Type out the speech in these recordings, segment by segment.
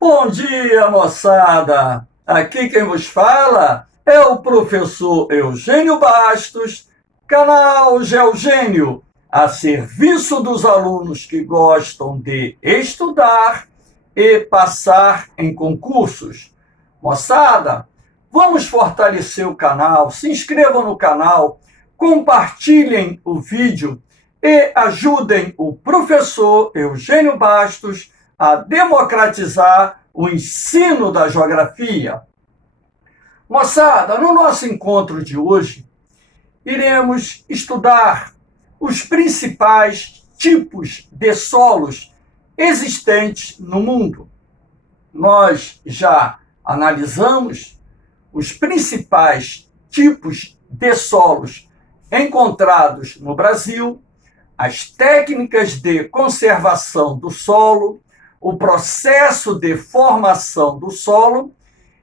Bom dia, moçada! Aqui quem vos fala é o professor Eugênio Bastos, canal Geogênio, a serviço dos alunos que gostam de estudar e passar em concursos. Moçada, vamos fortalecer o canal, se inscrevam no canal, compartilhem o vídeo e ajudem o professor Eugênio Bastos a democratizar o ensino da geografia. Moçada, no nosso encontro de hoje, iremos estudar os principais tipos de solos existentes no mundo. Nós já analisamos os principais tipos de solos encontrados no Brasil, as técnicas de conservação do solo, o processo de formação do solo.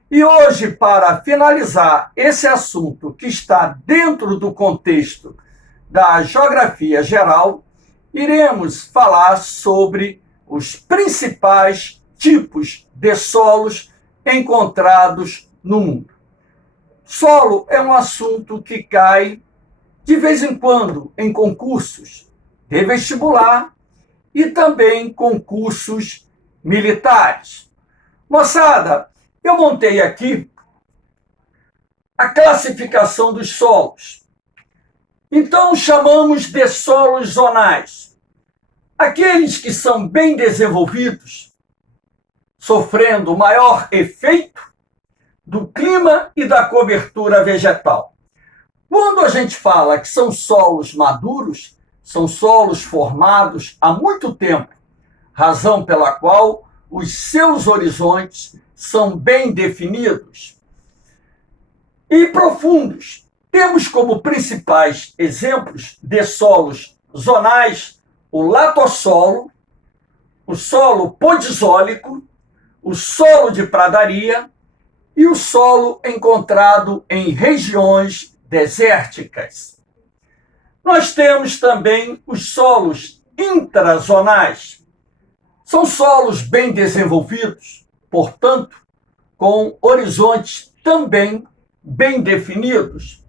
E hoje, para finalizar esse assunto que está dentro do contexto da geografia geral, iremos falar sobre os principais tipos de solos encontrados no mundo. Solo é um assunto que cai de vez em quando em concursos de vestibular e também concursos militares. Moçada, eu montei aqui a classificação dos solos. Então, chamamos de solos zonais. Aqueles que são bem desenvolvidos, sofrendo maior efeito do clima e da cobertura vegetal. Quando a gente fala que são solos maduros, são solos formados há muito tempo, razão pela qual os seus horizontes são bem definidos e profundos. Temos como principais exemplos de solos zonais o latossolo, o solo podizólico, o solo de pradaria e o solo encontrado em regiões desérticas. Nós temos também os solos intrazonais. São solos bem desenvolvidos, portanto, com horizontes também bem definidos,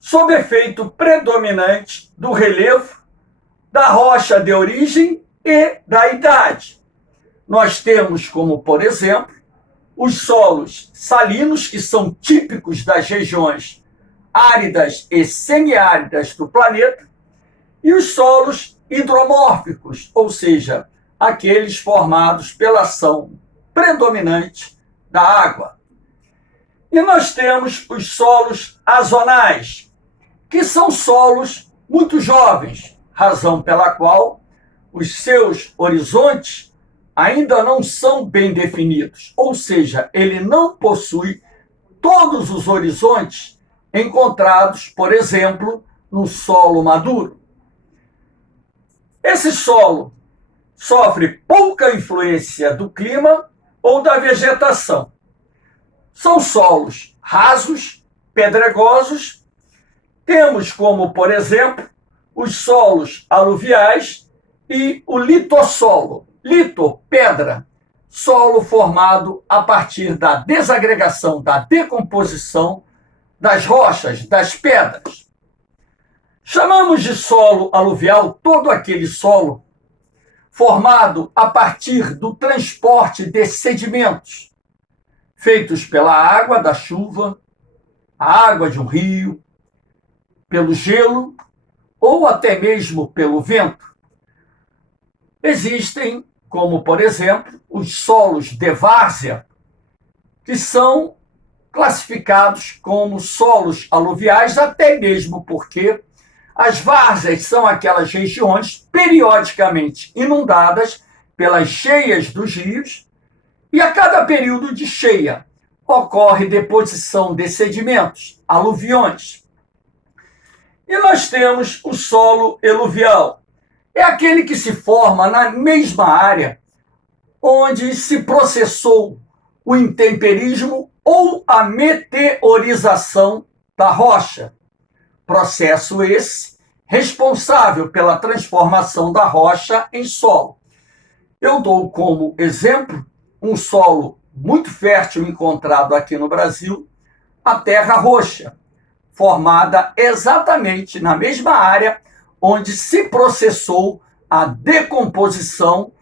sob efeito predominante do relevo, da rocha de origem e da idade. Nós temos como, por exemplo, os solos salinos, que são típicos das regiões áridas e semiáridas do planeta, e os solos hidromórficos, ou seja, aqueles formados pela ação predominante da água. E nós temos os solos azonais, que são solos muito jovens, razão pela qual os seus horizontes ainda não são bem definidos, ou seja, ele não possui todos os horizontes encontrados, por exemplo, no solo maduro. Esse solo sofre pouca influência do clima ou da vegetação. São solos rasos, pedregosos. Temos como, por exemplo, os solos aluviais e o litossolo. Lito, pedra, solo formado a partir da desagregação, da decomposição das rochas, das pedras. Chamamos de solo aluvial todo aquele solo formado a partir do transporte de sedimentos, feitos pela água da chuva, a água de um rio, pelo gelo ou até mesmo pelo vento. Existem, como por exemplo, os solos de várzea, que são classificados como solos aluviais, até mesmo porque as várzeas são aquelas regiões periodicamente inundadas pelas cheias dos rios, e a cada período de cheia ocorre deposição de sedimentos, aluviões. E nós temos o solo eluvial. É aquele que se forma na mesma área onde se processou o intemperismo ou a meteorização da rocha. Processo esse responsável pela transformação da rocha em solo. Eu dou como exemplo um solo muito fértil encontrado aqui no Brasil, a terra roxa, formada exatamente na mesma área onde se processou a decomposição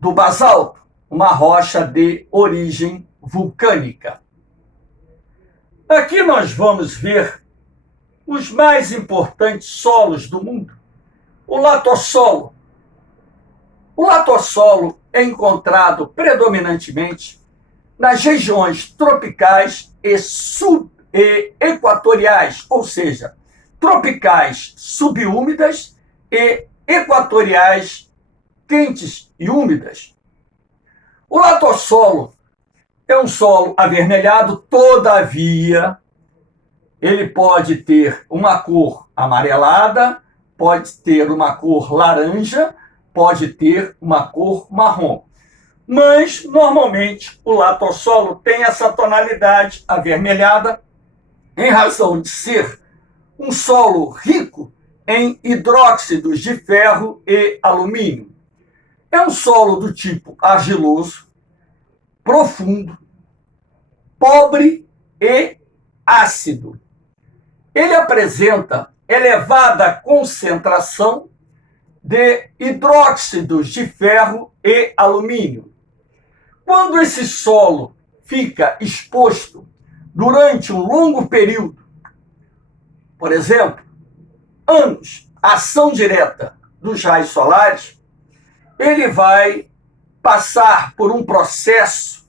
do basalto, uma rocha de origem vulcânica. Aqui nós vamos ver os mais importantes solos do mundo. O latossolo. O latossolo é encontrado predominantemente nas regiões tropicais e equatoriais, ou seja, tropicais subúmidas e equatoriais quentes e úmidas. O latossolo é um solo avermelhado, todavia, ele pode ter uma cor amarelada, pode ter uma cor laranja, pode ter uma cor marrom. Mas, normalmente, o latossolo tem essa tonalidade avermelhada em razão de ser um solo rico em hidróxidos de ferro e alumínio. É um solo do tipo argiloso, profundo, pobre e ácido. Ele apresenta elevada concentração de hidróxidos de ferro e alumínio. Quando esse solo fica exposto durante um longo período, por exemplo, anos, à ação direta dos raios solares, ele vai passar por um processo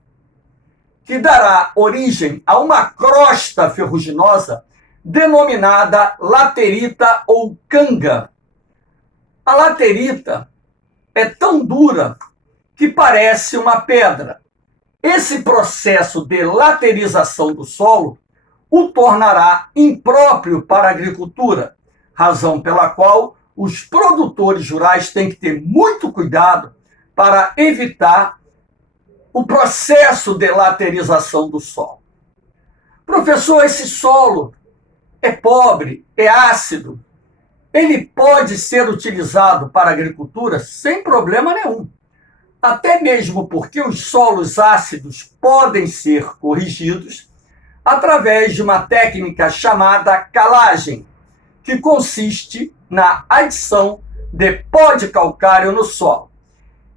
que dará origem a uma crosta ferruginosa denominada laterita ou canga. A laterita é tão dura que parece uma pedra. Esse processo de laterização do solo o tornará impróprio para a agricultura, razão pela qual os produtores rurais têm que ter muito cuidado para evitar o processo de laterização do solo. Professor, esse solo é pobre, é ácido, ele pode ser utilizado para a agricultura sem problema nenhum. Até mesmo porque os solos ácidos podem ser corrigidos através de uma técnica chamada calagem, que consiste na adição de pó de calcário no solo.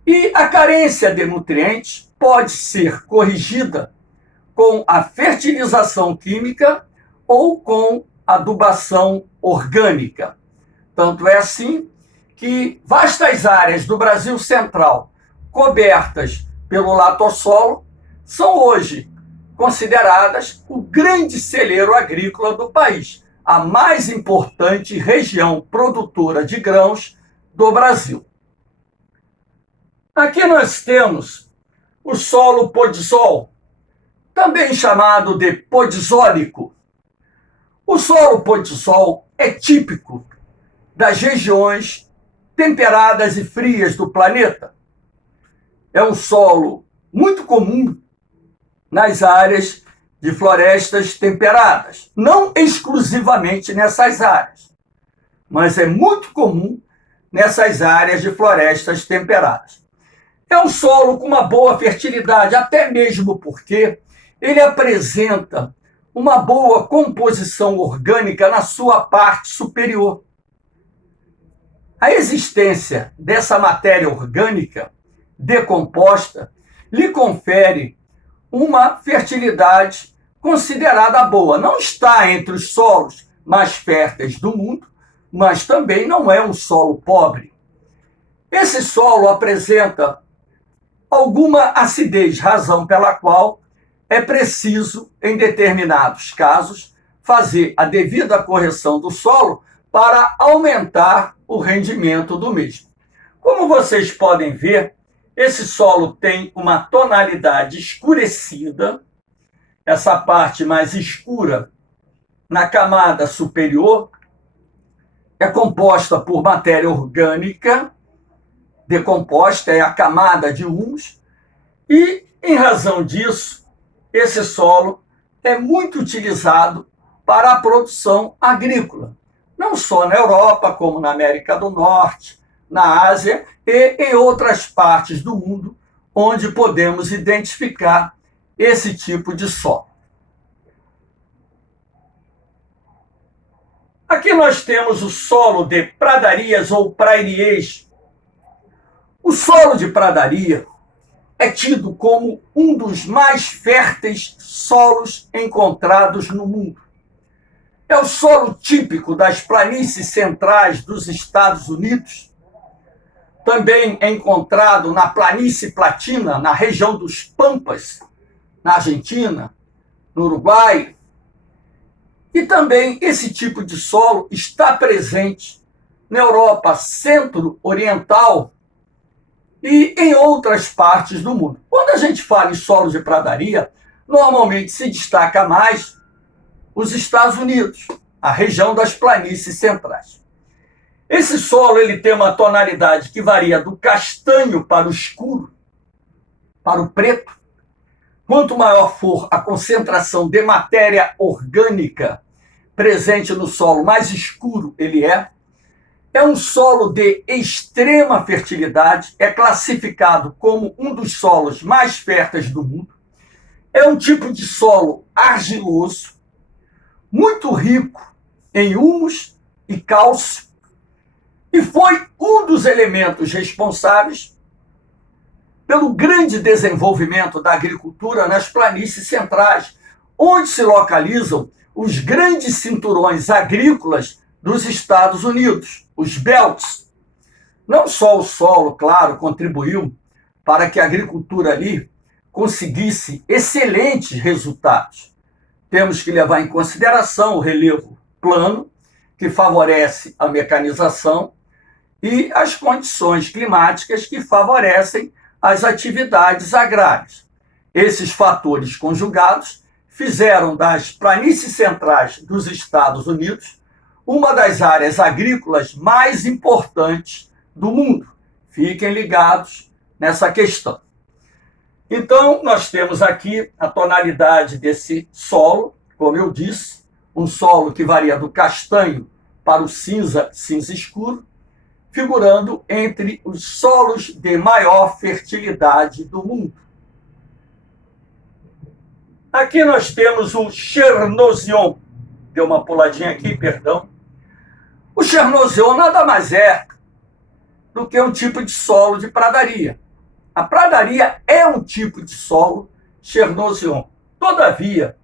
E a carência de nutrientes pode ser corrigida com a fertilização química ou com adubação orgânica. Tanto é assim que vastas áreas do Brasil Central cobertas pelo latossolo são hoje consideradas o grande celeiro agrícola do país, a mais importante região produtora de grãos do Brasil. Aqui nós temos o solo podzol, também chamado de podzólico. O solo podzol é típico das regiões temperadas e frias do planeta. É um solo muito comum nas áreas de florestas temperadas, não exclusivamente nessas áreas, mas é muito comum nessas áreas de florestas temperadas. É um solo com uma boa fertilidade, até mesmo porque ele apresenta uma boa composição orgânica na sua parte superior. A existência dessa matéria orgânica decomposta lhe confere uma fertilidade considerada boa. Não está entre os solos mais férteis do mundo, mas também não é um solo pobre. Esse solo apresenta alguma acidez, razão pela qual é preciso, em determinados casos, fazer a devida correção do solo para aumentar o rendimento do mesmo. Como vocês podem ver, esse solo tem uma tonalidade escurecida, essa parte mais escura na camada superior é composta por matéria orgânica decomposta, é a camada de humus, e, em razão disso, esse solo é muito utilizado para a produção agrícola, não só na Europa, como na América do Norte, na Ásia e em outras partes do mundo, onde podemos identificar esse tipo de solo. Aqui nós temos o solo de pradarias ou prairiers. O solo de pradaria é tido como um dos mais férteis solos encontrados no mundo. É o solo típico das planícies centrais dos Estados Unidos. Também é encontrado na planície platina, na região dos Pampas, na Argentina, no Uruguai. E também esse tipo de solo está presente na Europa centro-oriental e em outras partes do mundo. Quando a gente fala em solo de pradaria, normalmente se destaca mais os Estados Unidos, a região das planícies centrais. Esse solo ele tem uma tonalidade que varia do castanho para o escuro, para o preto. Quanto maior for a concentração de matéria orgânica presente no solo, mais escuro ele é. É um solo de extrema fertilidade, é classificado como um dos solos mais férteis do mundo. É um tipo de solo argiloso, muito rico em humus e cálcio, e foi um dos elementos responsáveis pelo grande desenvolvimento da agricultura nas planícies centrais, onde se localizam os grandes cinturões agrícolas dos Estados Unidos, os belts. Não só o solo, claro, contribuiu para que a agricultura ali conseguisse excelentes resultados. Temos que levar em consideração o relevo plano, que favorece a mecanização, e as condições climáticas que favorecem as atividades agrárias. Esses fatores conjugados fizeram das planícies centrais dos Estados Unidos uma das áreas agrícolas mais importantes do mundo. Fiquem ligados nessa questão. Então, nós temos aqui a tonalidade desse solo, como eu disse, um solo que varia do castanho para o cinza, cinza escuro, figurando entre os solos de maior fertilidade do mundo. Aqui nós temos o Chernozem. Deu uma puladinha aqui, perdão. O Chernozem nada mais é do que um tipo de solo de pradaria. A pradaria é um tipo de solo Chernozem. Todavia,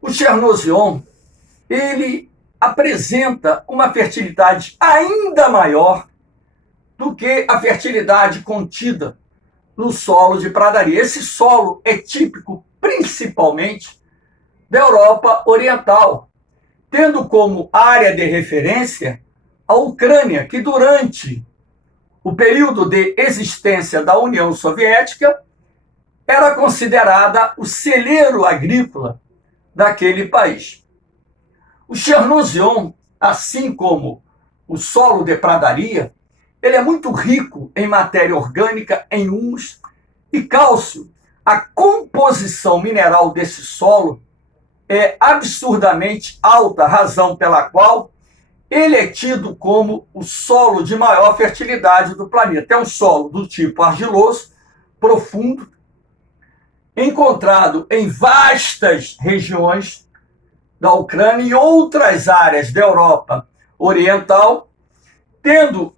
o Chernozem, ele apresenta uma fertilidade ainda maior do que a fertilidade contida no solo de pradaria. Esse solo é típico principalmente da Europa Oriental, tendo como área de referência a Ucrânia, que durante o período de existência da União Soviética era considerada o celeiro agrícola daquele país. O Chernozem, assim como o solo de pradaria, ele é muito rico em matéria orgânica, em humus e cálcio. A composição mineral desse solo é absurdamente alta, razão pela qual ele é tido como o solo de maior fertilidade do planeta. É um solo do tipo argiloso, profundo, encontrado em vastas regiões da Ucrânia e outras áreas da Europa Oriental, tendo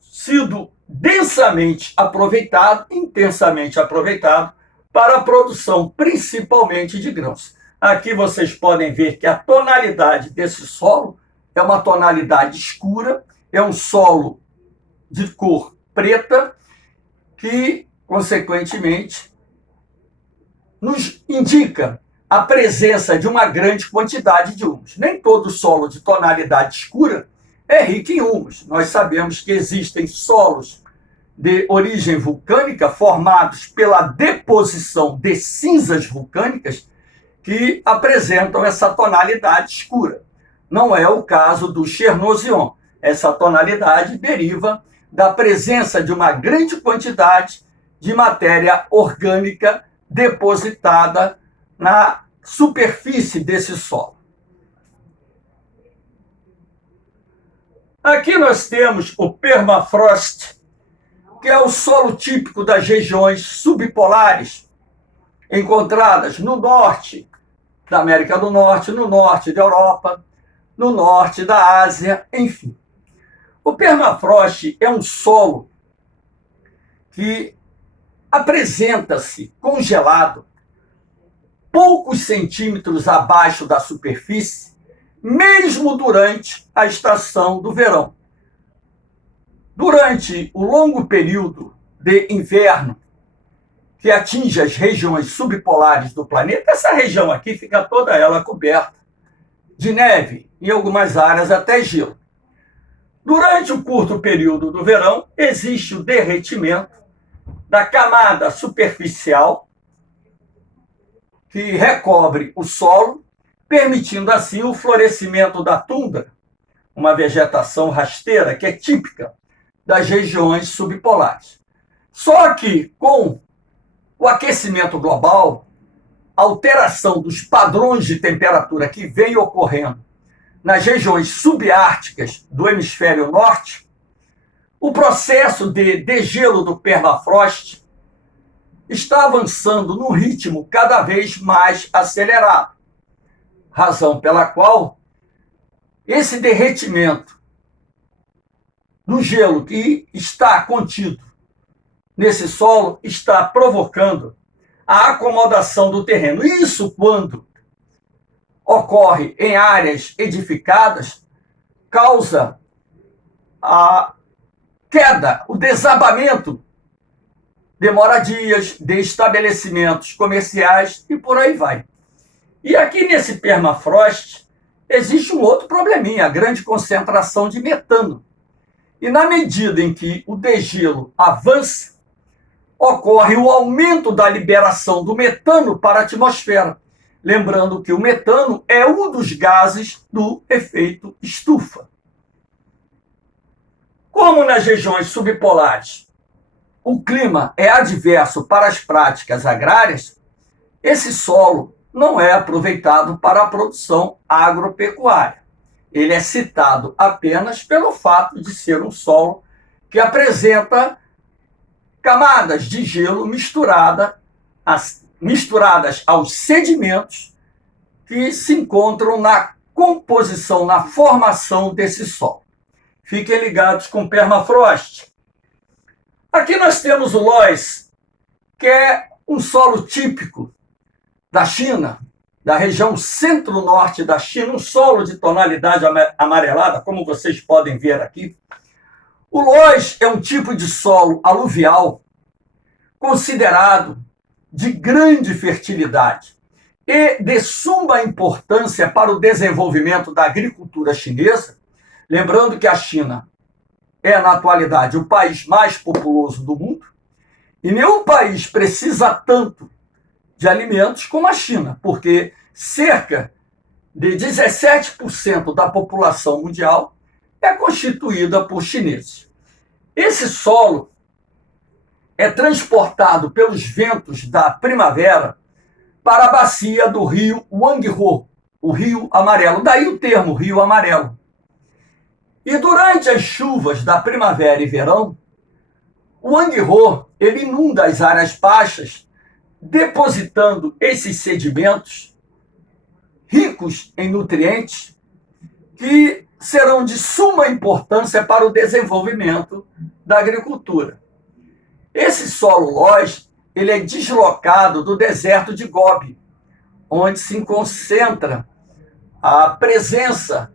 sido densamente aproveitado, intensamente aproveitado, para a produção principalmente de grãos. Aqui vocês podem ver que a tonalidade desse solo é uma tonalidade escura, é um solo de cor preta, que, consequentemente, nos indica a presença de uma grande quantidade de humus. Nem todo solo de tonalidade escura é rico em humus. Nós sabemos que existem solos de origem vulcânica formados pela deposição de cinzas vulcânicas que apresentam essa tonalidade escura. Não é o caso do Chernozem. Essa tonalidade deriva da presença de uma grande quantidade de matéria orgânica depositada na superfície desse solo. Aqui nós temos o permafrost, que é o solo típico das regiões subpolares, encontradas no norte da América do Norte, no norte da Europa, no norte da Ásia, enfim. O permafrost é um solo que apresenta-se congelado poucos centímetros abaixo da superfície, mesmo durante a estação do verão. Durante o longo período de inverno, que atinge as regiões subpolares do planeta, essa região aqui fica toda ela coberta de neve, em algumas áreas até gelo. Durante o curto período do verão, existe o derretimento da camada superficial que recobre o solo, permitindo assim o florescimento da tundra, uma vegetação rasteira que é típica das regiões subpolares. Só que com o aquecimento global, a alteração dos padrões de temperatura que vem ocorrendo nas regiões subárticas do hemisfério norte, o processo de degelo do permafrost está avançando num ritmo cada vez mais acelerado, razão pela qual esse derretimento do gelo que está contido nesse solo está provocando a acomodação do terreno. Isso quando ocorre em áreas edificadas, causa a queda, o desabamento de moradias, de estabelecimentos comerciais e por aí vai. E aqui nesse permafrost existe um outro probleminha, a grande concentração de metano. E na medida em que o degelo avança, ocorre o aumento da liberação do metano para a atmosfera. Lembrando que o metano é um dos gases do efeito estufa. Como nas regiões subpolares o clima é adverso para as práticas agrárias, esse solo não é aproveitado para a produção agropecuária. Ele é citado apenas pelo fato de ser um solo que apresenta camadas de gelo misturadas aos sedimentos que se encontram na composição, na formação desse solo. Fiquem ligados com o permafrost. Aqui nós temos o Loess, que é um solo típico da China, da região centro-norte da China, um solo de tonalidade amarelada, como vocês podem ver aqui. O Loess é um tipo de solo aluvial considerado de grande fertilidade e de suma importância para o desenvolvimento da agricultura chinesa, lembrando que a China é, na atualidade, o país mais populoso do mundo, e nenhum país precisa tanto de alimentos como a China, porque cerca de 17% da população mundial é constituída por chineses. Esse solo é transportado pelos ventos da primavera para a bacia do rio Wangho, o Rio Amarelo, daí o termo Rio Amarelo. E durante as chuvas da primavera e verão, o Wangho ele inunda as áreas baixas, depositando esses sedimentos ricos em nutrientes que serão de suma importância para o desenvolvimento da agricultura. Esse solo Loess, ele é deslocado do deserto de Gobi, onde se concentra a presença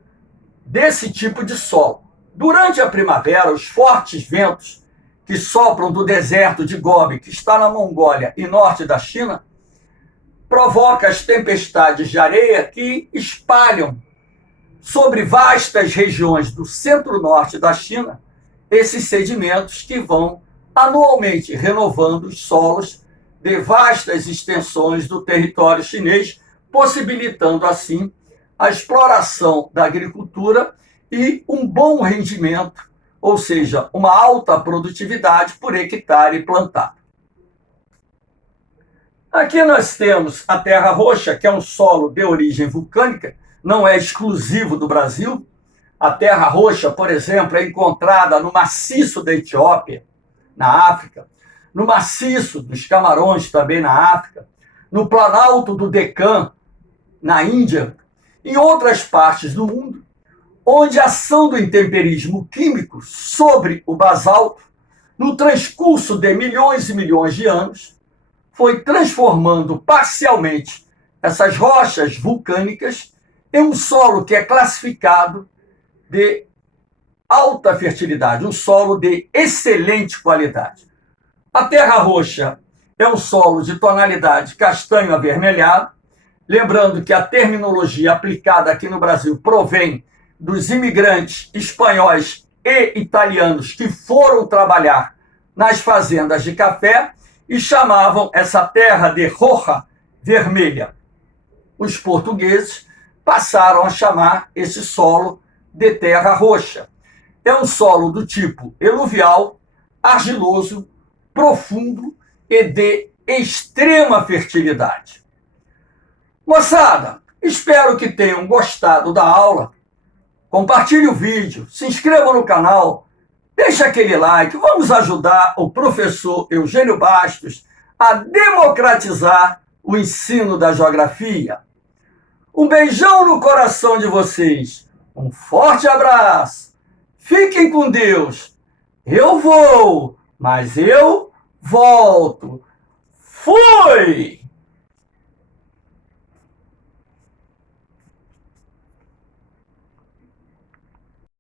desse tipo de solo. Durante a primavera, os fortes ventos que sopram do deserto de Gobi, que está na Mongólia e norte da China, provocam as tempestades de areia que espalham sobre vastas regiões do centro-norte da China esses sedimentos que vão anualmente renovando os solos de vastas extensões do território chinês, possibilitando assim a exploração da agricultura e um bom rendimento, ou seja, uma alta produtividade por hectare plantado. Aqui nós temos a terra roxa, que é um solo de origem vulcânica, não é exclusivo do Brasil. A terra roxa, por exemplo, é encontrada no maciço da Etiópia, na África, no maciço dos Camarões, também na África, no planalto do Deccan, na Índia, e outras partes do mundo, onde a ação do intemperismo químico sobre o basalto, no transcurso de milhões e milhões de anos, foi transformando parcialmente essas rochas vulcânicas em um solo que é classificado de alta fertilidade, um solo de excelente qualidade. A terra roxa é um solo de tonalidade castanho avermelhado, lembrando que a terminologia aplicada aqui no Brasil provém dos imigrantes espanhóis e italianos que foram trabalhar nas fazendas de café e chamavam essa terra de roja, vermelha. Os portugueses passaram a chamar esse solo de terra roxa. É um solo do tipo eluvial, argiloso, profundo e de extrema fertilidade. Moçada, espero que tenham gostado da aula. Compartilhe o vídeo, se inscreva no canal, deixe aquele like, vamos ajudar o professor Eugênio Bastos a democratizar o ensino da geografia. Um beijão no coração de vocês, um forte abraço, fiquem com Deus. Eu vou, mas eu volto. Fui!